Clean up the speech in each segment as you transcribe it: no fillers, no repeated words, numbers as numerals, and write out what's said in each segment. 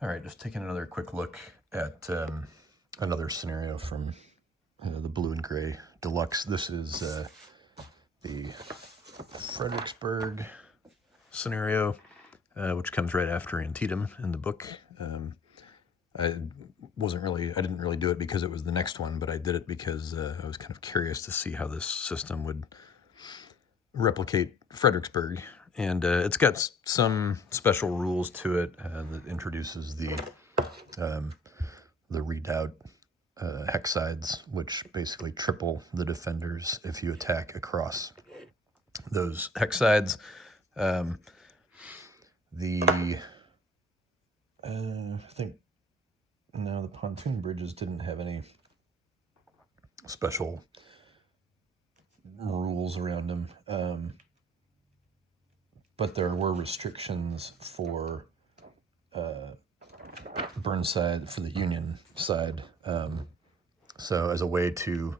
All right, just taking another quick look at another scenario from the blue and gray Deluxe. This is the Fredericksburg scenario, which comes right after Antietam in the book. I didn't really do it because it was the next one, but I did it because I was kind of curious to see how this system would replicate Fredericksburg. And it's got some special rules to it that introduces the redoubt hex sides, which basically triple the defenders if you attack across those hex sides. I think now the pontoon bridges didn't have any special rules around them, but there were restrictions for Burnside, for the Union side. So as a way to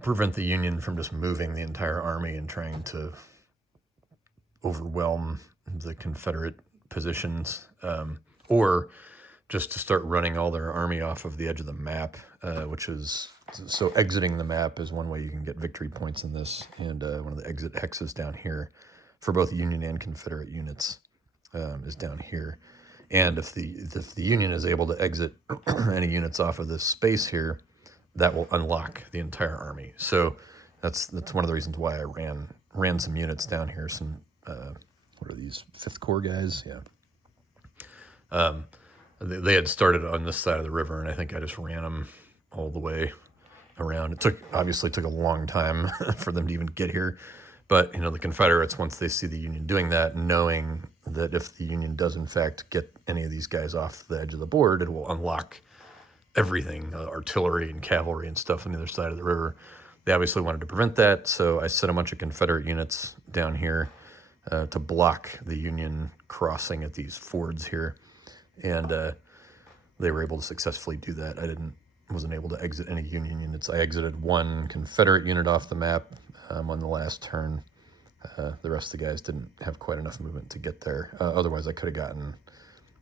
prevent the Union from just moving the entire army and trying to overwhelm the Confederate positions, or just to start running all their army off of the edge of the map, which is, so exiting the map is one way you can get victory points in this, and one of the exit hexes down here for both Union and Confederate units is down here. And if the Union is able to exit any units off of this space here, that will unlock the entire army. So that's one of the reasons why I ran some units down here. Some what are these, 5th Corps guys? Yeah. They had started on this side of the river, and I think I just ran them all the way around. It obviously took a long time for them to even get here. But, the Confederates, once they see the Union doing that, knowing that if the Union does, in fact, get any of these guys off the edge of the board, it will unlock everything, artillery and cavalry and stuff on the other side of the river. They obviously wanted to prevent that, so I set a bunch of Confederate units down here to block the Union crossing at these fords here. And they were able to successfully do that. I wasn't able to exit any Union units. I exited one Confederate unit off the map on the last turn. The rest of the guys didn't have quite enough movement to get there. Otherwise, I could have gotten,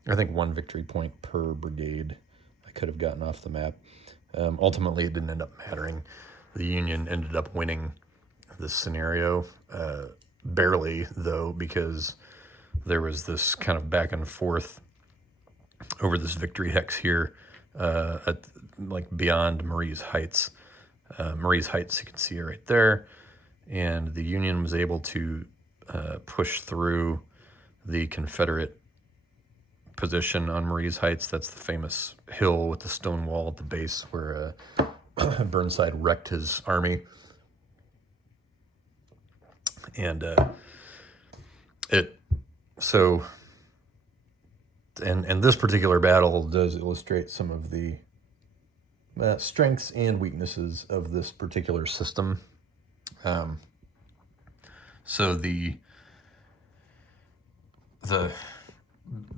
I think, 1 victory point per brigade I could have gotten off the map. Ultimately, it didn't end up mattering. The Union ended up winning this scenario, barely, though, because there was this kind of back and forth over this victory hex here, at beyond Marie's Heights. Marie's Heights, you can see it right there. And the Union was able to push through the Confederate position on Marie's Heights. That's the famous hill with the stone wall at the base where Burnside wrecked his army. And and this particular battle does illustrate some of the strengths and weaknesses of this particular system. So the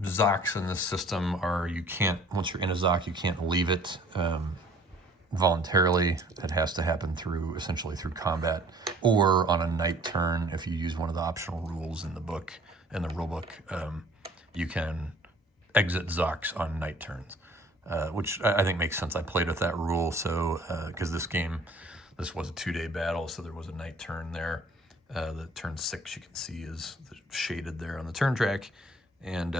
Zocs in this system are, you can't, once you're in a Zoc, you can't leave it voluntarily. It has to happen essentially through combat, or on a night turn. If you use one of the optional rules in the book, in the rule book, you can exit Zocs on night turns, which I think makes sense. I played with that rule, so because this was a 2-day battle, so there was a night turn there. The turn 6, you can see, is shaded there on the turn track. And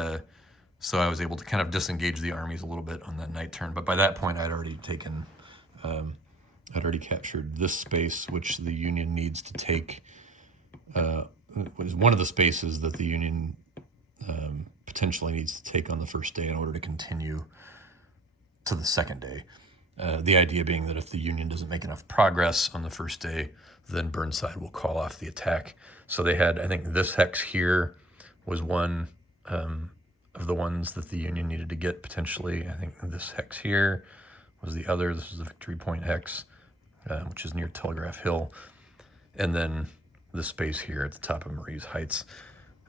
so I was able to kind of disengage the armies a little bit on that night turn. But by that point, I'd already captured this space, which the Union needs to take. Was one of the spaces that the Union potentially needs to take on the first day in order to continue to the second day. The idea being that if the Union doesn't make enough progress on the first day, then Burnside will call off the attack. So they had, I think this hex here was one of the ones that the Union needed to get potentially. I think this hex here was the other. This was the victory point hex, which is near Telegraph Hill. And then this space here at the top of Marie's Heights.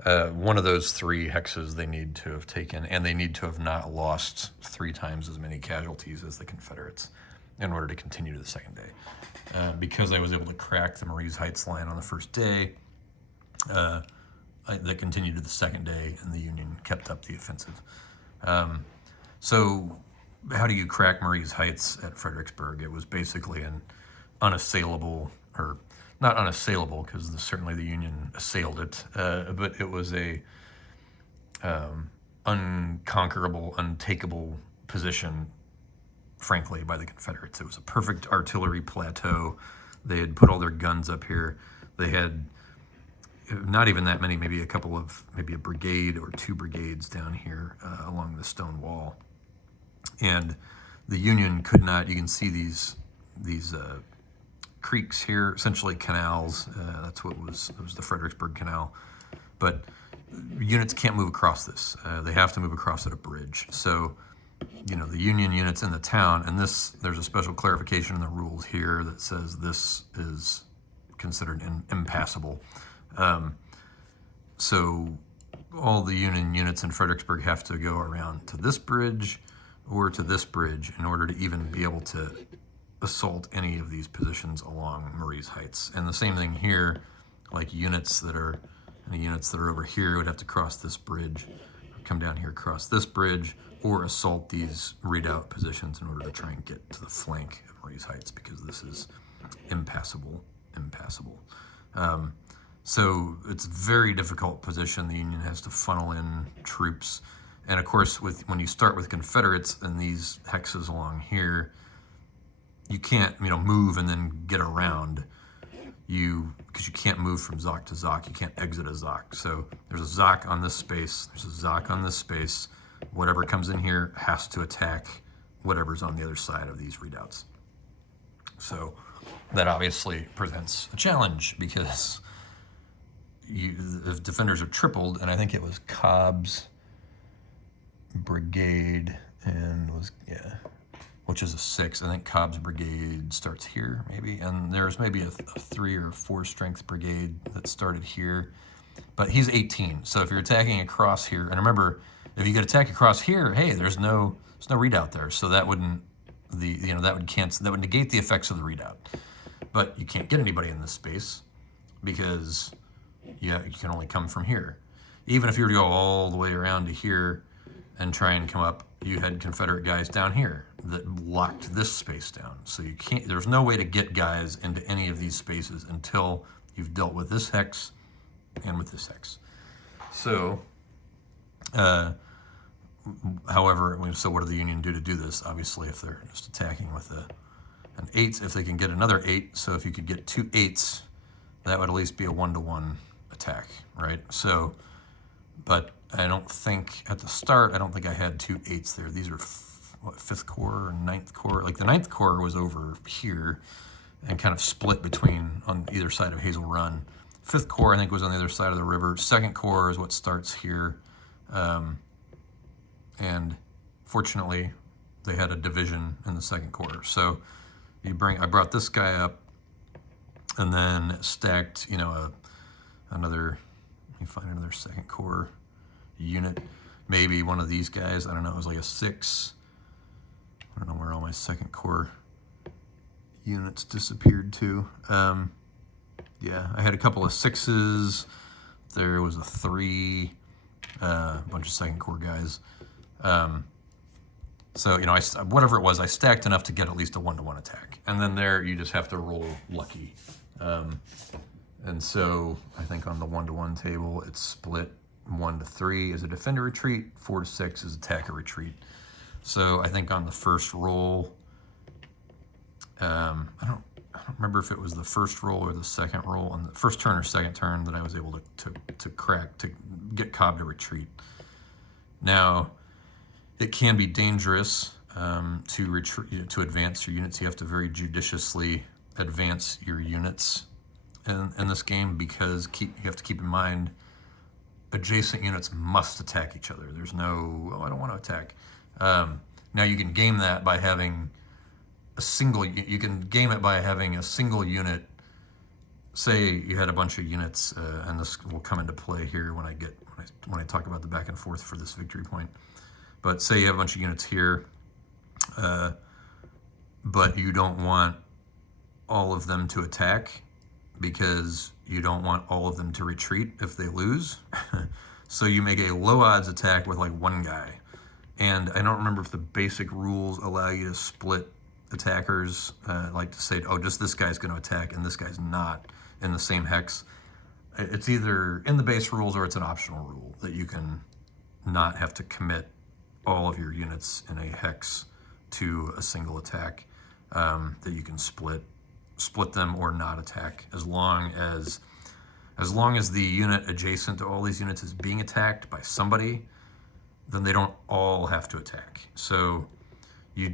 One of those 3 hexes they need to have taken, and they need to have not lost 3 times as many casualties as the Confederates in order to continue to the second day. Because I was able to crack the Marie's Heights line on the first day, that continued to the second day, and the Union kept up the offensive. So how do you crack Marie's Heights at Fredericksburg? It was basically an unassailable, or not unassailable, because certainly the Union assailed it, but it was a unconquerable, untakeable position, frankly, by the Confederates. It was a perfect artillery plateau. They had put all their guns up here. They had not even that many, maybe a brigade or 2 brigades down here along the stone wall. And the Union could not, you can see these creeks here, essentially canals. That's what it was the Fredericksburg Canal. But units can't move across this. They have to move across at a bridge. So, the Union units in the town, and there's a special clarification in the rules here that says this is considered impassable. So all the Union units in Fredericksburg have to go around to this bridge or to this bridge in order to even be able to assault any of these positions along Marie's Heights. And the same thing here, like units that are over here would have to cross this bridge, come down here, cross this bridge, or assault these redoubt positions in order to try and get to the flank of Marie's Heights, because this is impassable. So it's a very difficult position. The Union has to funnel in troops. And of course, when you start with Confederates and these hexes along here, you can't, move and then get around. Because you can't move from zoc to zoc. You can't exit a zoc. So there's a zoc on this space. There's a zoc on this space. Whatever comes in here has to attack whatever's on the other side of these redoubts. So that obviously presents a challenge, because the defenders are tripled, and I think it was Cobb's brigade, and which is a 6. I think Cobb's brigade starts here, maybe, and there's maybe a 3 or 4 strength brigade that started here, but he's 18. So if you're attacking across here, and remember, if you could attack across here, hey, there's no redoubt there, so that would negate the effects of the redoubt. But you can't get anybody in this space because you can only come from here. Even if you were to go all the way around to here and try and come up, you had Confederate guys down here that locked this space down. So there's no way to get guys into any of these spaces until you've dealt with this hex and with this hex. So, however, so what do the Union do to do this? Obviously, if they're just attacking with an 8, if they can get another 8, so if you could get 2 8s, that would at least be a 1-to-1 attack, right? So, but I don't think, at the start, I don't think I had 2 8s there. These are, 5th Corps or 9th Corps? Like the 9th Corps was over here and kind of split on either side of Hazel Run. 5th Corps, I think, was on the other side of the river. 2nd Corps is what starts here. And fortunately, they had a division in the 2nd Corps. So I brought this guy up and then stacked, another 2nd Corps unit, maybe one of these guys. I don't know, it was like a 6. I don't know where all my 2nd Corps units disappeared to. Yeah, I had a couple of 6s. There was a 3, a bunch of 2nd Corps guys. So, whatever it was, I stacked enough to get at least a 1-to-1 attack. And then there, you just have to roll lucky. And so I think on the 1-to-1 table, it's split 1-to-3 is a defender retreat, 4-to-6 is attacker retreat. So I think on the first roll, I don't remember if it was the first roll or the second roll, on the first turn or second turn, that I was able to get Cobb to retreat. Now, it can be dangerous to advance your units. You have to very judiciously advance your units in this game, because you have to keep in mind adjacent units must attack each other. There's no, I don't want to attack. Now you can game that by having a single unit. Say you had a bunch of units, and this will come into play here when I talk about the back and forth for this victory point. But say you have a bunch of units here, but you don't want all of them to attack, because you don't want all of them to retreat if they lose. So you make a low odds attack with like 1 guy, And I don't remember if the basic rules allow you to split attackers, like to say, oh, just this guy's going to attack and this guy's not in the same hex. It's either in the base rules or it's an optional rule that you can not have to commit all of your units in a hex to a single attack, that you can split them or not attack as long as the unit adjacent to all these units is being attacked by somebody, then they don't all have to attack. So you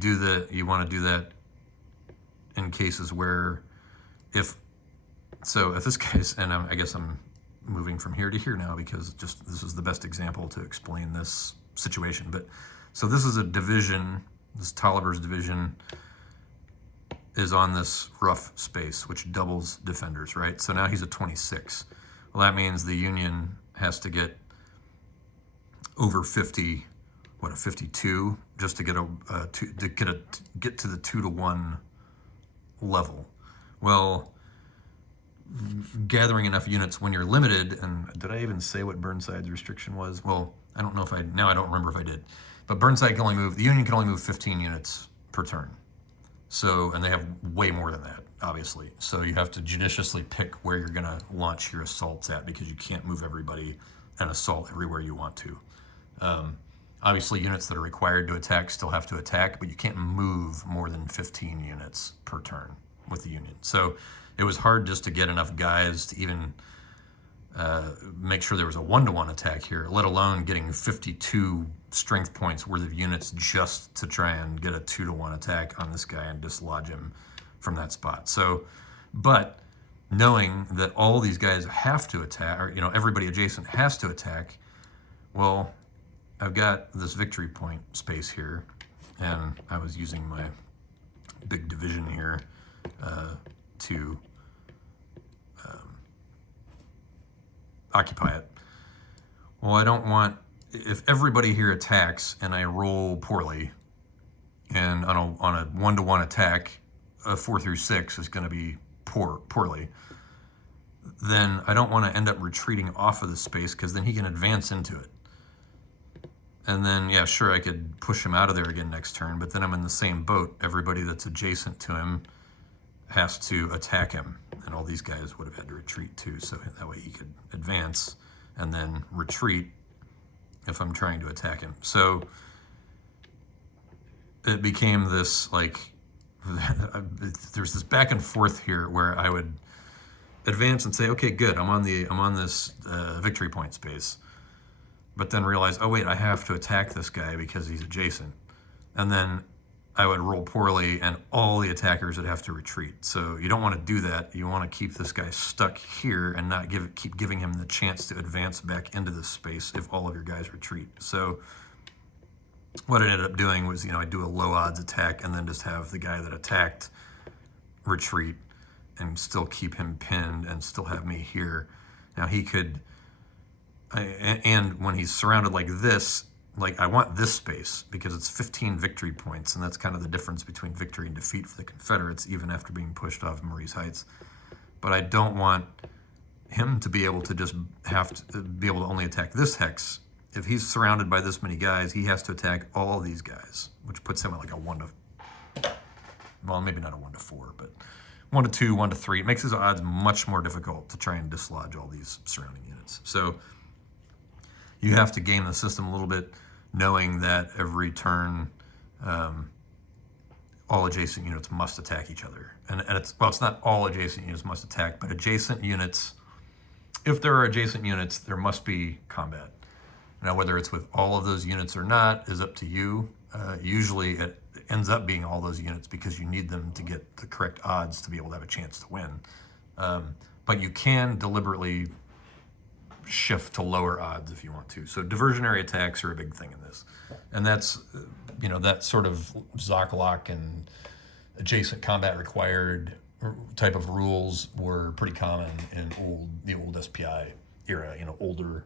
want to do that in cases where if this case, and I guess I'm moving from here to here now because just this is the best example to explain this situation. But so this is a division, this Tolliver's division is on this rough space, which doubles defenders, right? So now he's at 26. Well, that means the Union has to get over 50, a 52, just to get get to the 2-to-1 level. Well, gathering enough units when you're limited, and did I even say what Burnside's restriction was? Well, I don't know if I don't remember if I did. But Burnside can only move, the Union can only move 15 units per turn. So, and they have way more than that, obviously. So you have to judiciously pick where you're gonna launch your assaults at because you can't move everybody and assault everywhere you want to. Obviously, units that are required to attack still have to attack, but you can't move more than 15 units per turn with the Union. So it was hard just to get enough guys to even make sure there was a 1-to-1 attack here, let alone getting 52 strength points worth of units just to try and get a 2-to-1 attack on this guy and dislodge him from that spot. So, but knowing that all these guys have to attack, or everybody adjacent has to attack, well, I've got this victory point space here, and I was using my big division here to occupy it. Well, I don't want, if everybody here attacks and I roll poorly, and on a 1-to-1 attack, a 4 through 6 is going to be poorly, then I don't want to end up retreating off of the space because then he can advance into it. And then, yeah, sure, I could push him out of there again next turn, but then I'm in the same boat. Everybody that's adjacent to him has to attack him, and all these guys would have had to retreat too, so that way he could advance and then retreat if I'm trying to attack him. So it became this, like, there's this back and forth here where I would advance and say, okay, good, I'm on this victory point space, but then realize, oh wait, I have to attack this guy because he's adjacent, and then I would roll poorly and all the attackers would have to retreat. So you don't want to do that. You want to keep this guy stuck here and not keep giving him the chance to advance back into this space if all of your guys retreat. So what I ended up doing was, I'd do a low odds attack and then just have the guy that attacked retreat and still keep him pinned and still have me here. Now he could, and when he's surrounded like this, like I want this space because it's 15 victory points, and that's kind of the difference between victory and defeat for the Confederates, even after being pushed off Marie's Heights. But I don't want him to be able to just have to be able to only attack this hex. If he's surrounded by this many guys, he has to attack all these guys, which puts him at like a 1-to, well, maybe not a 1-to-4, but 1-to-2, 1-to-3. It makes his odds much more difficult to try and dislodge all these surrounding units. So you have to game the system a little bit, knowing that every turn, all adjacent units must attack each other. And it's not all adjacent units must attack, but adjacent units, if there are adjacent units, there must be combat. Now, whether it's with all of those units or not is up to you. Usually it ends up being all those units because you need them to get the correct odds to be able to have a chance to win. But you can deliberately shift to lower odds if you want to. So diversionary attacks are a big thing in this. And that's, that sort of Zokolok and adjacent combat required type of rules were pretty common in the old SPI era. Older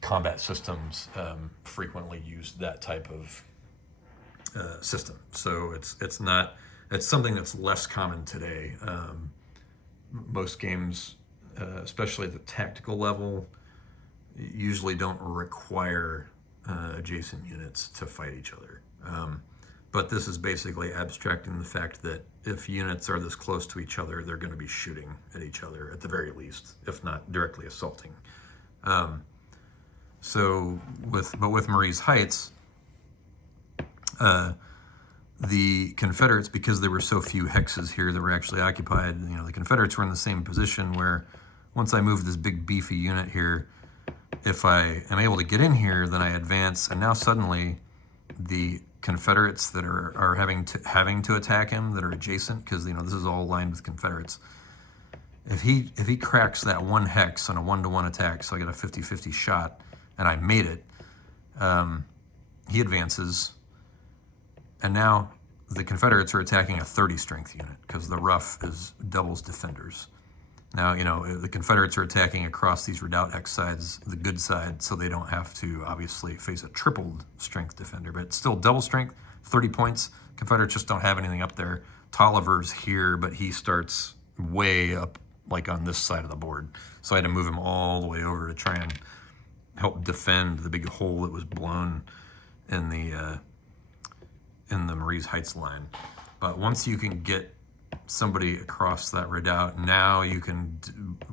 combat systems frequently used that type of system. So it's something that's less common today. Most games, especially at the tactical level, usually don't require adjacent units to fight each other. But this is basically abstracting the fact that if units are this close to each other, they're going to be shooting at each other at the very least, if not directly assaulting. So with Marie's Heights, the Confederates, because there were so few hexes here that were actually occupied, the Confederates were in the same position where once I move this big beefy unit here, if I am able to get in here, then I advance, and now suddenly the Confederates that are having to attack him, that are adjacent, because this is all lined with Confederates. If he cracks that one hex on a 1-to-1 attack, so I get a 50-50 shot, and I made it, he advances, and now the Confederates are attacking a 30 strength unit because the rough is doubles defenders. Now, the Confederates are attacking across these redoubt hex sides, the good side, so they don't have to obviously face a tripled strength defender, but it's still double strength, 30 points. Confederates just don't have anything up there. Tolliver's here, but he starts way up, like on this side of the board. So I had to move him all the way over to try and help defend the big hole that was blown in the Marie's Heights line. But once you can get somebody across that redoubt, now you can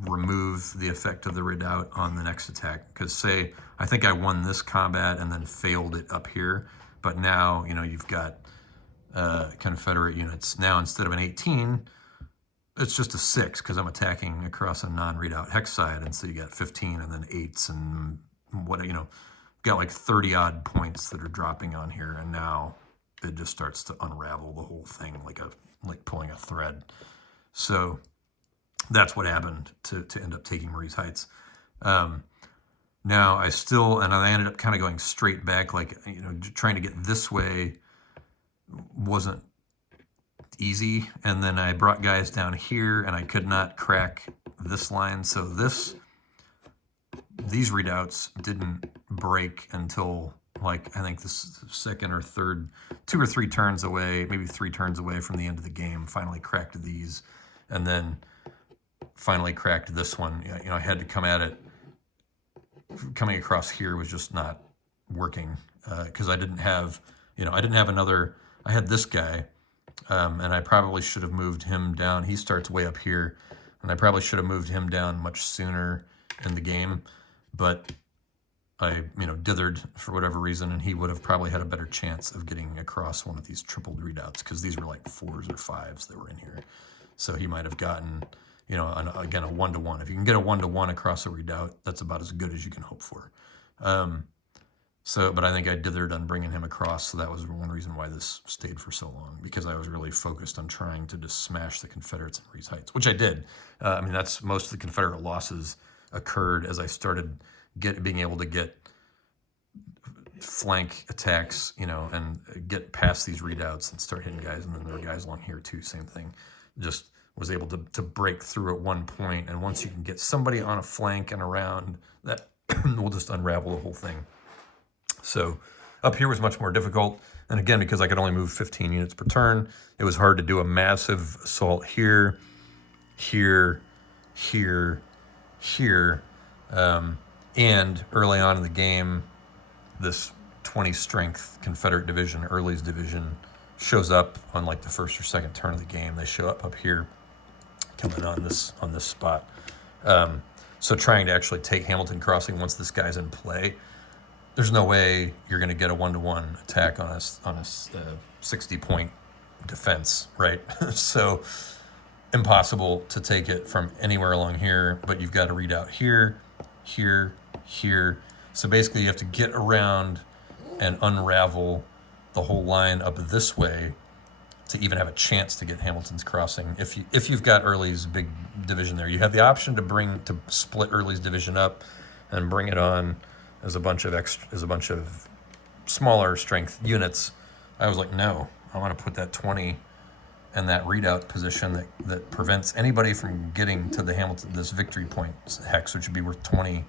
remove the effect of the redoubt on the next attack. Because say, I think I won this combat and then failed it up here, but now, you've got Confederate units. Now, instead of an 18, it's just a 6, because I'm attacking across a non-redoubt hex side, and so you got 15 and then 8s and what, got like 30-odd points that are dropping on here, and now it just starts to unravel the whole thing like pulling a thread. So that's what happened to end up taking Marie's Heights. Now I ended up kind of going straight back, trying to get this way wasn't easy. And then I brought guys down here and I could not crack this line. So these redoubts didn't break until I think this second or third, 2 or 3 turns away, maybe 3 turns away from the end of the game, finally cracked these, and then finally cracked this one. I had to come at it. Coming across here was just not working because I didn't have another. I had this guy, and I probably should have moved him down. He starts way up here, and I probably should have moved him down much sooner in the game, but I, dithered for whatever reason, and he would have probably had a better chance of getting across one of these tripled redoubts, because these were like 4s or 5s that were in here. So he might have gotten, again, a 1-to-1. If you can get a 1-to-1 across a redoubt, that's about as good as you can hope for. But I think I dithered on bringing him across, so that was one reason why this stayed for so long, because I was really focused on trying to just smash the Confederates in Marie's Heights, which I did. That's most of the Confederate losses occurred as I started being able to get flank attacks, and get past these redoubts and start hitting guys. And then there were guys along here too, same thing. Just was able to break through at one point. And once you can get somebody on a flank and around, that will just unravel the whole thing. So up here was much more difficult. And again, because I could only move 15 units per turn, it was hard to do a massive assault here, here, here, here. And early on in the game, this 20 strength Confederate division, Early's division, shows up on like the first or second turn of the game. They show up here, coming on this spot. So trying to actually take Hamilton Crossing once this guy's in play, there's no way you're going to get a 1-to-1 attack on a 60-point defense, right? So impossible to take it from anywhere along here, but you've got to read out here, here, here. So basically you have to get around and unravel the whole line up this way to even have a chance to get Hamilton's Crossing. If you've got Early's big division there, you have the option to split Early's division up and bring it on as a bunch of smaller strength units. I was like, no, I want to put that 20 in that redoubt position that prevents anybody from getting to the Hamilton, this victory point hex, which would be worth 20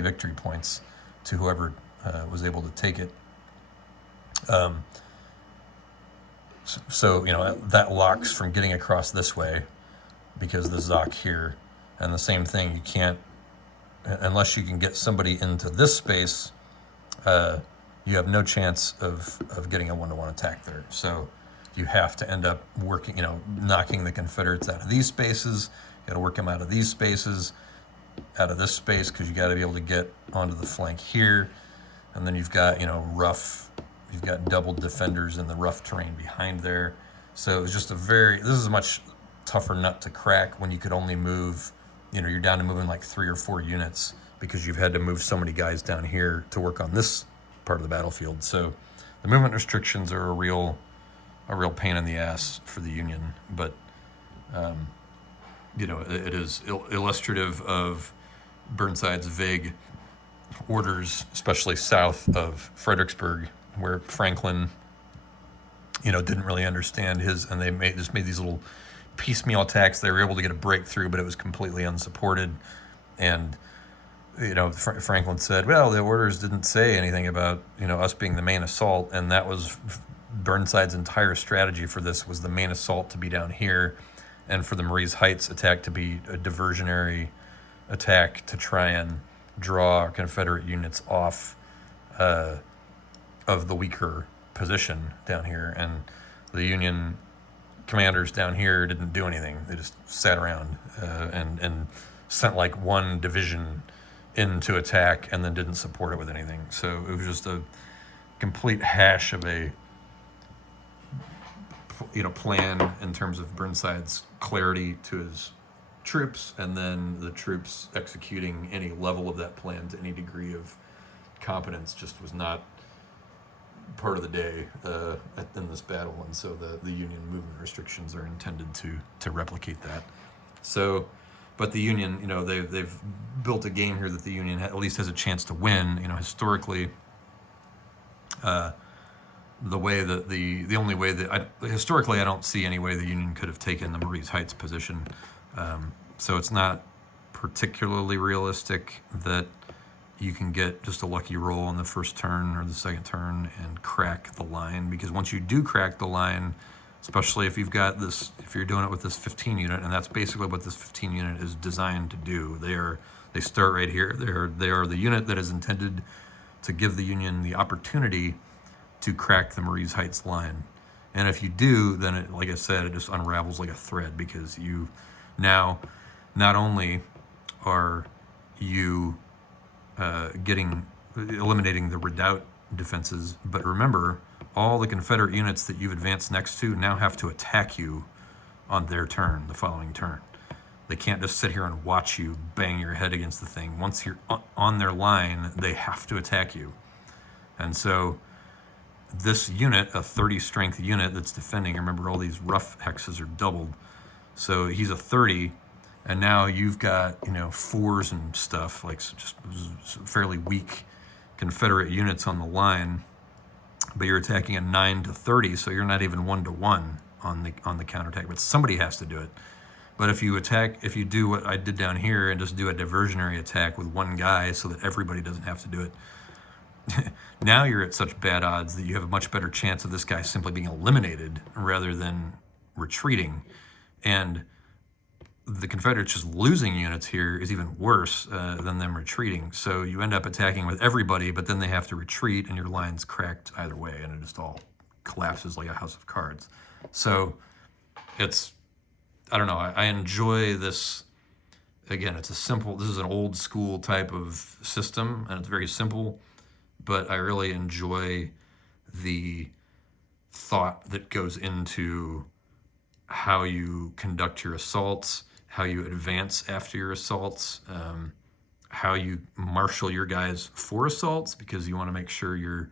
victory points to whoever was able to take it. So that locks from getting across this way, because the Zoc here, and the same thing, you can't, unless you can get somebody into this space you have no chance of getting a one-to-one attack there. So you have to end up working, knocking the Confederates out of these spaces. You got to work them out of these spaces, out of this space, because you got to be able to get onto the flank here. And then you've got, you've got double defenders in the rough terrain behind there. So it was just this is a much tougher nut to crack when you could only move, you're down to moving like 3 or 4 units because you've had to move so many guys down here to work on this part of the battlefield. So the movement restrictions are a real pain in the ass for the Union, but it is illustrative of Burnside's vague orders, especially south of Fredericksburg, where Franklin, didn't really understand and they made these little piecemeal attacks. They were able to get a breakthrough, but it was completely unsupported. And Franklin said, well, the orders didn't say anything about us being the main assault, and that was Burnside's entire strategy for this, was the main assault to be down here, and for the Marie's Heights attack to be a diversionary attack to try and draw Confederate units off of the weaker position down here. And the Union commanders down here didn't do anything. They just sat around and sent like one division in to attack and then didn't support it with anything. So it was just a complete hash of a plan in terms of Burnside's clarity to his troops, and then the troops executing any level of that plan to any degree of competence just was not part of the day in this battle. And so the Union movement restrictions are intended to replicate that. So, but the Union, they've built a game here that the Union at least has a chance to win. Historically, historically I don't see any way the Union could have taken the Marie's Heights position. So it's not particularly realistic that you can get just a lucky roll on the first turn or the second turn and crack the line, because once you do crack the line, especially if you've got this, if you're doing it with this 15 unit, and that's basically what this 15 unit is designed to do. They start right here. They are the unit that is intended to give the Union the opportunity to crack the Marie's Heights line. And if you do, then it, like I said, it just unravels like a thread, because you now not only are you eliminating the redoubt defenses, but remember, all the Confederate units that you've advanced next to now have to attack you on their turn, the following turn. They can't just sit here and watch you bang your head against the thing. Once you're on their line, they have to attack you. And so this unit, a 30 strength unit that's defending, remember all these rough hexes are doubled. So he's a 30, and now you've got, 4s and stuff, like just fairly weak Confederate units on the line, but you're attacking a 9 to 30, so you're not even 1-to-1 on the counterattack, but somebody has to do it. But if you do what I did down here and just do a diversionary attack with one guy so that everybody doesn't have to do it, now you're at such bad odds that you have a much better chance of this guy simply being eliminated rather than retreating. And the Confederates just losing units here is even worse than them retreating. So you end up attacking with everybody, but then they have to retreat, and your line's cracked either way, and it just all collapses like a house of cards. So it's, I don't know, I enjoy this. Again, this is an old school type of system, and it's very simple, but I really enjoy the thought that goes into how you conduct your assaults, how you advance after your assaults, how you marshal your guys for assaults, because you want to make sure you're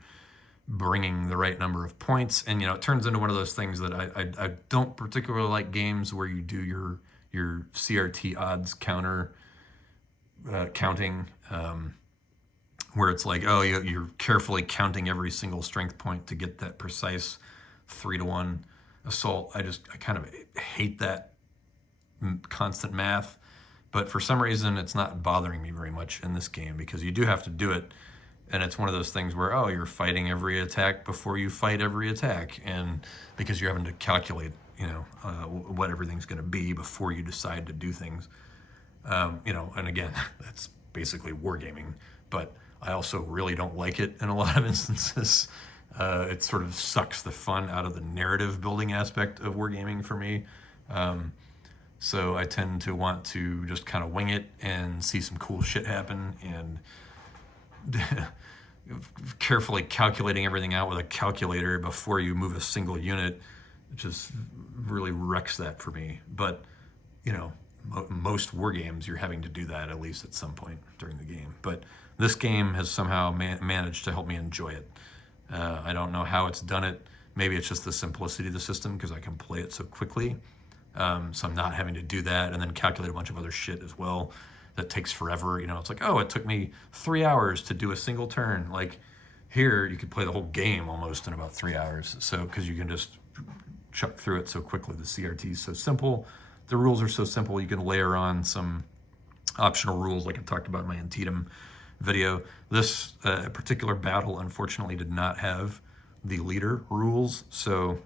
bringing the right number of points. And, it turns into one of those things that I don't particularly like games where you do your CRT odds counting, where it's like, oh, you're carefully counting every single strength point to get that precise 3-to-1 assault. I kind of hate that constant math, but for some reason it's not bothering me very much in this game, because you do have to do it, and it's one of those things where, oh, you're fighting every attack before you fight every attack, and because you're having to calculate what everything's going to be before you decide to do things, and again, that's basically wargaming, but I also really don't like it in a lot of instances. It sort of sucks the fun out of the narrative building aspect of wargaming for me. So I tend to want to just kind of wing it and see some cool shit happen, and carefully calculating everything out with a calculator before you move a single unit just really wrecks that for me. But, you know, most war games, you're having to do that at least at some point during the game. But this game has somehow managed to help me enjoy it. I don't know how it's done it. Maybe it's just the simplicity of the system because I can play it so quickly. So I'm not having to do that and then calculate a bunch of other shit as well that takes forever. You know, it's like, oh, it took me 3 hours to do a single turn. Like here, you could play the whole game almost in about 3 hours. So because you can just chuck through it so quickly. The CRT is so simple. The rules are so simple. You can layer on some optional rules like I talked about in my Antietam video. This particular battle, unfortunately, did not have the leader rules. So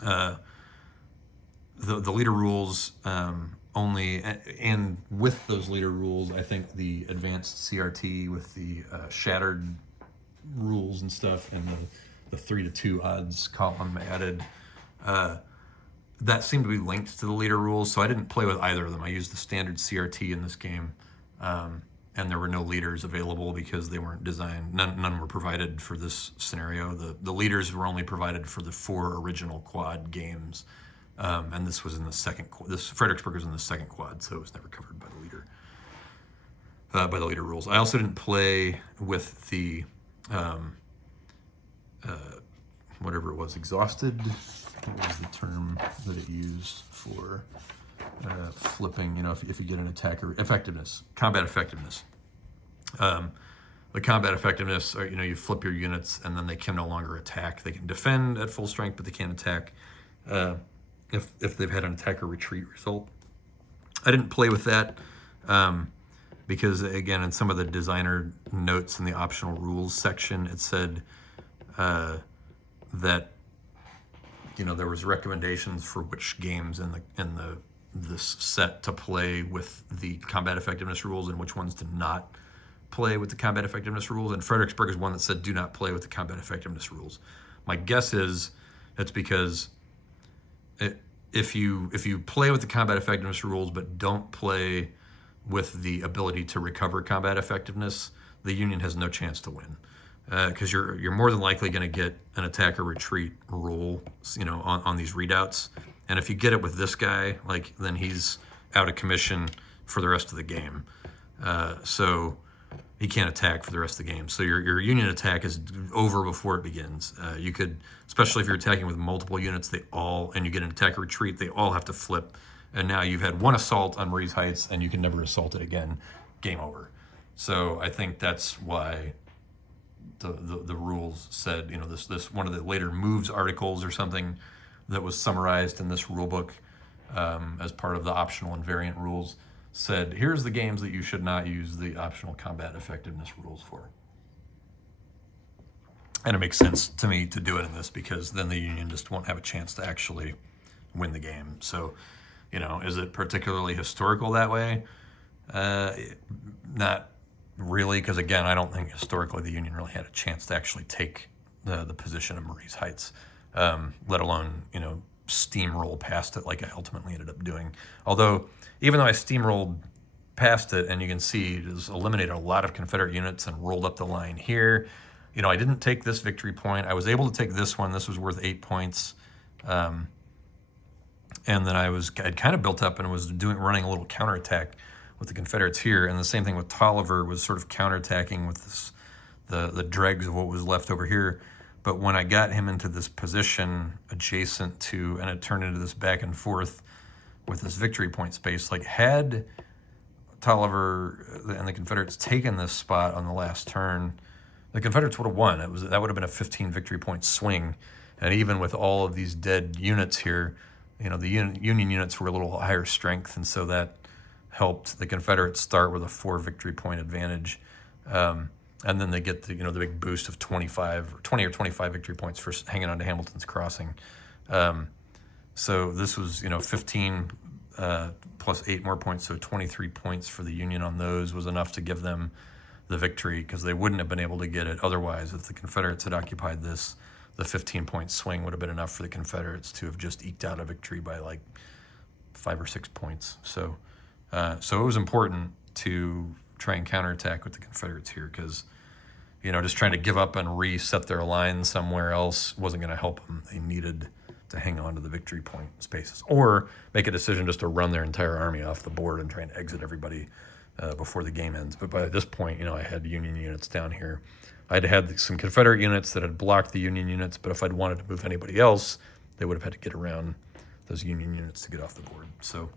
the leader rules only, and with those leader rules, I think the advanced CRT with the shattered rules and stuff and the 3-2 odds column added, that seemed to be linked to the leader rules. So I didn't play with either of them. I used the standard CRT in this game. And there were no leaders available because they weren't designed. None were provided for this scenario. The leaders were only provided for the 4 original quad games. And this was in the second. This Fredericksburg was in the second quad, so it was never covered by the leader rules. I also didn't play with the whatever it was, exhausted. What was the term that it used for flipping? You know, if you get an attacker effectiveness, combat effectiveness. The combat effectiveness, or, you know, you flip your units and then they can no longer attack. They can defend at full strength, but they can't attack. If they've had an attack or retreat result. I didn't play with that because, again, in some of the designer notes in the optional rules section, it said that, you know, there was recommendations for which games in this set to play with the combat effectiveness rules and which ones to not play with the combat effectiveness rules. And Fredericksburg is one that said do not play with the combat effectiveness rules. My guess is it's because if you play with the combat effectiveness rules but don't play with the ability to recover combat effectiveness, the Union has no chance to win, because you're more than likely going to get an attack or retreat roll, you know, on these readouts. And if you get it with this guy, like, then he's out of commission for the rest of the game. So he can't attack for the rest of the game. So your Union attack is over before it begins. You could, especially if you're attacking with multiple units, and you get an attack or retreat, they all have to flip. And now you've had one assault on Marie's Heights and you can never assault it again. Game over. So I think that's why the rules said, you know, this one of the later moves articles or something that was summarized in this rule book as part of the optional and variant rules said, here's the games that you should not use the optional combat effectiveness rules for. And it makes sense to me to do it in this because then the Union just won't have a chance to actually win the game. So, you know, is it particularly historical that way? Not really, because again, I don't think historically the Union really had a chance to actually take the position of Marie's Heights, let alone, you know, steamroll past it like I ultimately ended up doing. Although, even though I steamrolled past it, and you can see it has eliminated a lot of Confederate units and rolled up the line here, you know, I didn't take this victory point. I was able to take this one. This was worth 8 points. And then I'd kind of built up and was running a little counterattack with the Confederates here. And the same thing with Tolliver, was sort of counterattacking with this, the dregs of what was left over here. But when I got him into this position adjacent to, and it turned into this back and forth with this victory point space, like had Tolliver and the Confederates taken this spot on the last turn, the Confederates would have won. That would have been a 15 victory point swing. And even with all of these dead units here, you know, the Union units were a little higher strength, and so that helped the Confederates start with a 4 victory point advantage. And then they get the big boost of 20 or 25 victory points for hanging on to Hamilton's Crossing. So this was, 15 plus 8 more points, so 23 points for the Union on those was enough to give them the victory, because they wouldn't have been able to get it otherwise. If the Confederates had occupied this, the 15-point swing would have been enough for the Confederates to have just eked out a victory by like 5 or 6 points. So it was important to try and counterattack with the Confederates here, because just trying to give up and reset their line somewhere else wasn't going to help them. They needed to hang on to the victory point spaces, or make a decision just to run their entire army off the board and try and exit everybody before the game ends. But by this point, I had Union units down here. I'd had some Confederate units that had blocked the Union units, but if I'd wanted to move anybody else, they would have had to get around those Union units to get off the board. So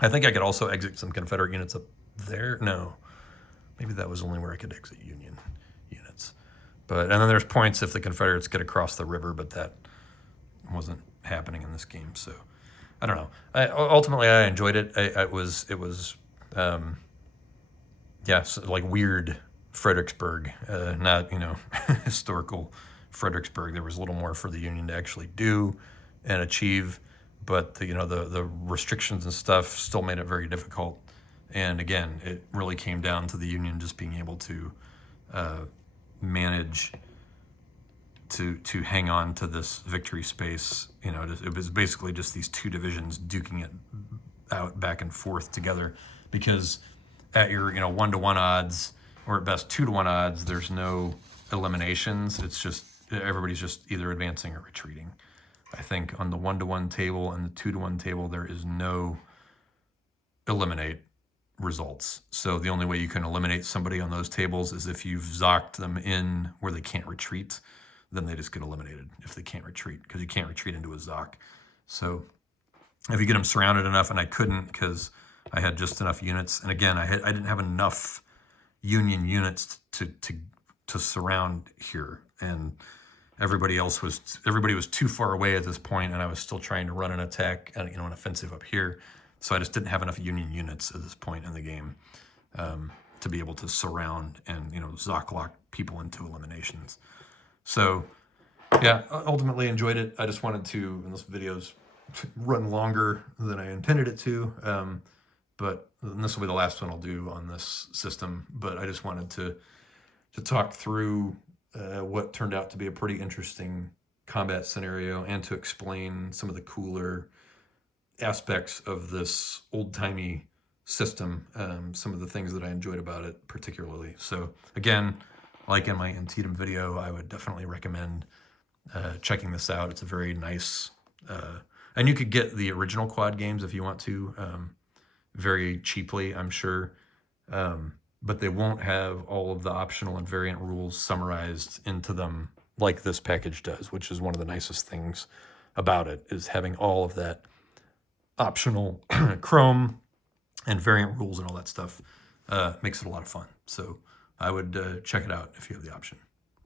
I think I could also exit some Confederate units up there. No, maybe that was only where I could exit Union units. And then there's points if the Confederates get across the river, but that wasn't happening in this game. So I don't know. Ultimately, I enjoyed it. It was like weird Fredericksburg, not historical Fredericksburg. There was a little more for the Union to actually do and achieve, but the restrictions and stuff still made it very difficult. And again, it really came down to the Union just being able to manage to hang on to this victory space. It was basically just these two divisions duking it out back and forth together, because at your 1-to-1 odds, or at best 2-to-1 odds, there's no eliminations. It's just everybody's just either advancing or retreating. I think on the 1-to-1 table and the 2-to-1 table, there is no eliminate results. So the only way you can eliminate somebody on those tables is if you've zocked them in where they can't retreat. Then they just get eliminated if they can't retreat, because you can't retreat into a zock. So if you get them surrounded enough, and I couldn't because I had just enough units, and again, I didn't have enough Union units to surround here, and everybody was too far away at this point, and I was still trying to run an attack, an offensive up here. So I just didn't have enough Union units at this point in the game to be able to surround and zock lock people into eliminations. So yeah, ultimately enjoyed it. I just wanted to, and this video's run longer than I intended it to, but this will be the last one I'll do on this system. But I just wanted to talk through what turned out to be a pretty interesting combat scenario, and to explain some of the cooler aspects of this old-timey system, some of the things that I enjoyed about it particularly. So again, like in my Antietam video, I would definitely recommend checking this out. It's a very nice, and you could get the original quad games if you want to, very cheaply, I'm sure, but they won't have all of the optional and variant rules summarized into them like this package does, which is one of the nicest things about it, is having all of that optional Chrome and variant rules and all that stuff. Makes it a lot of fun. So I would check it out if you have the option.